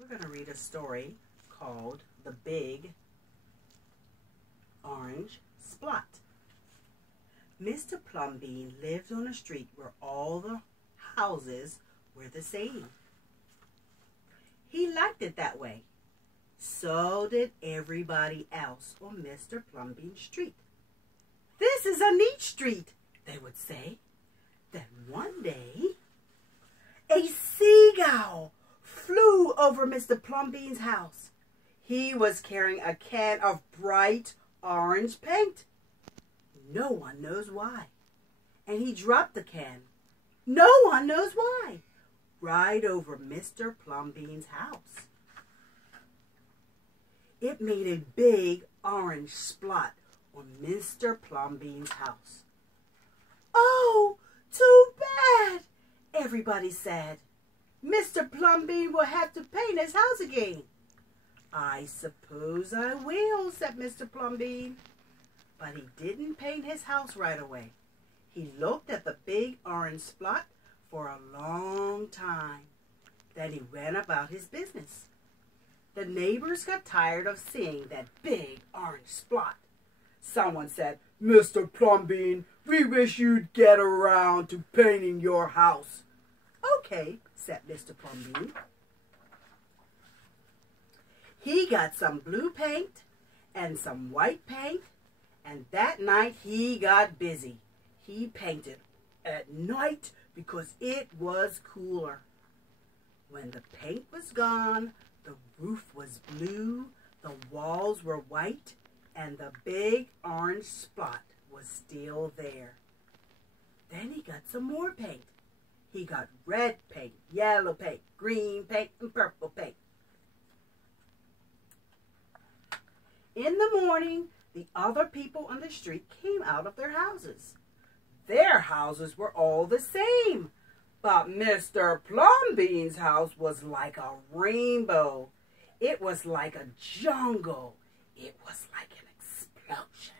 We're going to read a story called The Big Orange Splot. Mr. Plumbean lived on a street where all the houses were the same. He liked it that way. So did everybody else on Mr. Plumbean's street. "This is a neat street," they would say. Then one day, a seagull flew over Mr. Plumbean's house. He was carrying a can of bright orange paint. No one knows why. And he dropped the can. No one knows why. Right over Mr. Plumbean's house. It made a big orange splot on Mr. Plumbean's house. "Oh, too bad," everybody said. "Mr. Plumbean will have to paint his house again." "I suppose I will," said Mr. Plumbean. But he didn't paint his house right away. He looked at the big orange splot for a long time. Then he went about his business. The neighbors got tired of seeing that big orange splot. Someone said, "Mr. Plumbean, we wish you'd get around to painting your house." "Okay," said Mr. Plumbean. He got some blue paint and some white paint, and that night he got busy. He painted at night because it was cooler. When the paint was gone, the roof was blue, the walls were white, and the big orange spot was still there. Then he got some more paint. He got red paint, yellow paint, green paint, and purple paint. In the morning, the other people on the street came out of their houses. Their houses were all the same, but Mr. Plumbean's house was like a rainbow. It was like a jungle. It was like an explosion.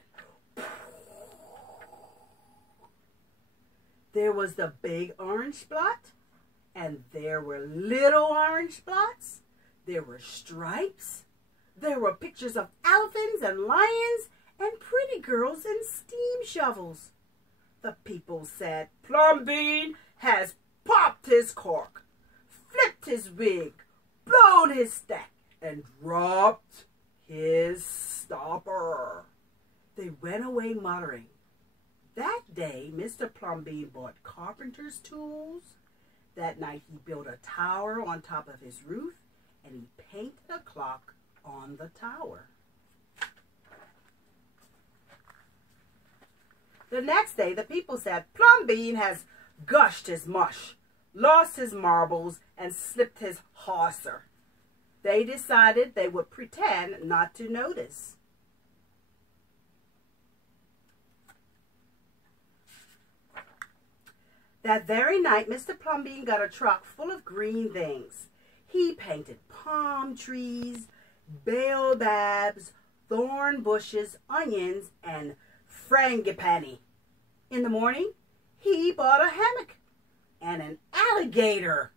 There was the big orange spot, and there were little orange spots. There were stripes. There were pictures of elephants and lions and pretty girls in steam shovels. The people said, "Plumbean has popped his cork, flipped his wig, blown his stack, and dropped his stopper." They went away muttering. That day, Mr. Plumbean bought carpenter's tools. That night, he built a tower on top of his roof, and he painted a clock on the tower. The next day, the people said, "Plumbean has gushed his mush, lost his marbles, and slipped his hawser." They decided they would pretend not to notice. That very night, Mr. Plumbean got a truck full of green things. He painted palm trees, baobabs, thorn bushes, onions, and frangipani. In the morning, he bought a hammock and an alligator.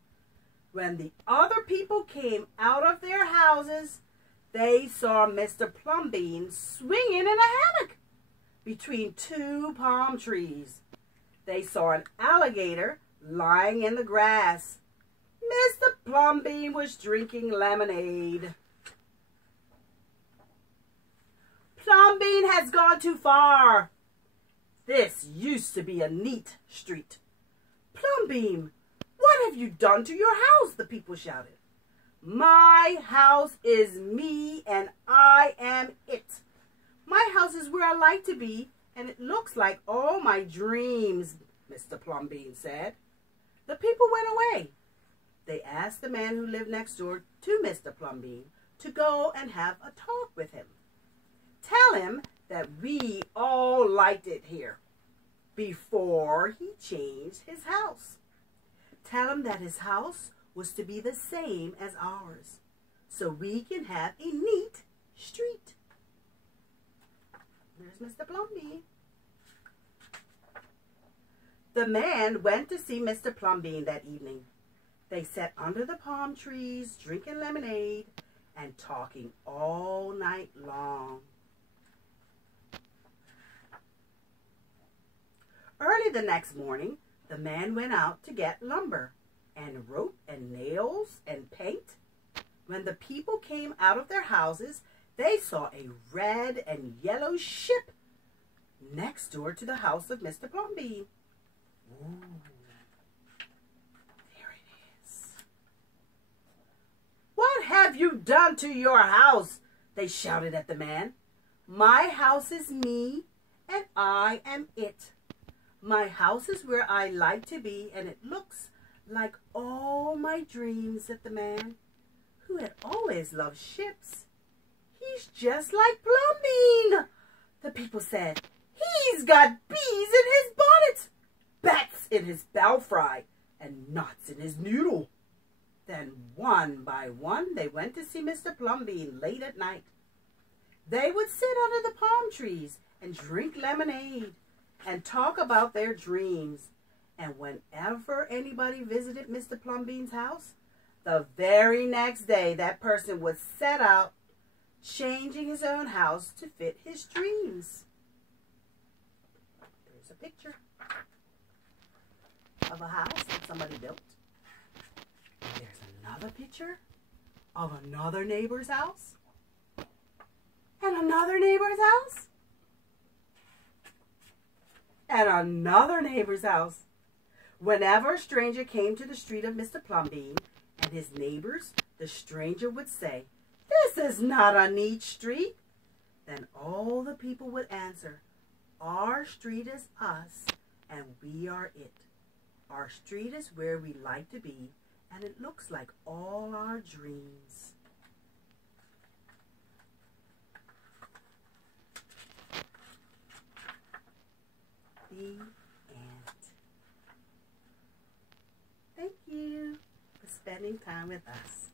When the other people came out of their houses, they saw Mr. Plumbean swinging in a hammock between two palm trees. They saw an alligator lying in the grass. Mr. Plumbean was drinking lemonade. "Plumbean has gone too far. This used to be a neat street." "Plumbean, what have you done to your house?" the people shouted. "My house is me and I am it. My house is where I like to be, and it looks like all my dreams," Mr. Plumbean said. The people went away. They asked the man who lived next door to Mr. Plumbean to go and have a talk with him. "Tell him that we all liked it here before he changed his house. Tell him that his house was to be the same as ours, so we can have a neat street." There's Mr. Plumbean. The man went to see Mr. Plumbean that evening. They sat under the palm trees, drinking lemonade and talking all night long. Early the next morning, the man went out to get lumber and rope and nails and paint. When the people came out of their houses, they saw a red and yellow ship next door to the house of Mr. Plumbean. Ooh, there it is. "What have you done to your house?" they shouted at the man. "My house is me, and I am it. My house is where I like to be, and it looks like all my dreams," said the man, who had always loved ships. "He's just like Plumbean," the people said. "He's got bees in his bonnet, bats in his belfry, and knots in his noodle." Then one by one they went to see Mr. Plumbean late at night. They would sit under the palm trees and drink lemonade and talk about their dreams. And whenever anybody visited Mr. Plumbean's house, the very next day that person would set out changing his own house to fit his dreams. There's a picture of a house that somebody built. There's another picture of another neighbor's house. And another neighbor's house. And another neighbor's house. Whenever a stranger came to the street of Mr. Plumbean and his neighbors, the stranger would say, "This is not a neat street." Then all the people would answer, "Our street is us, and we are it. Our street is where we like to be, and it looks like all our dreams." The end. Thank you for spending time with us.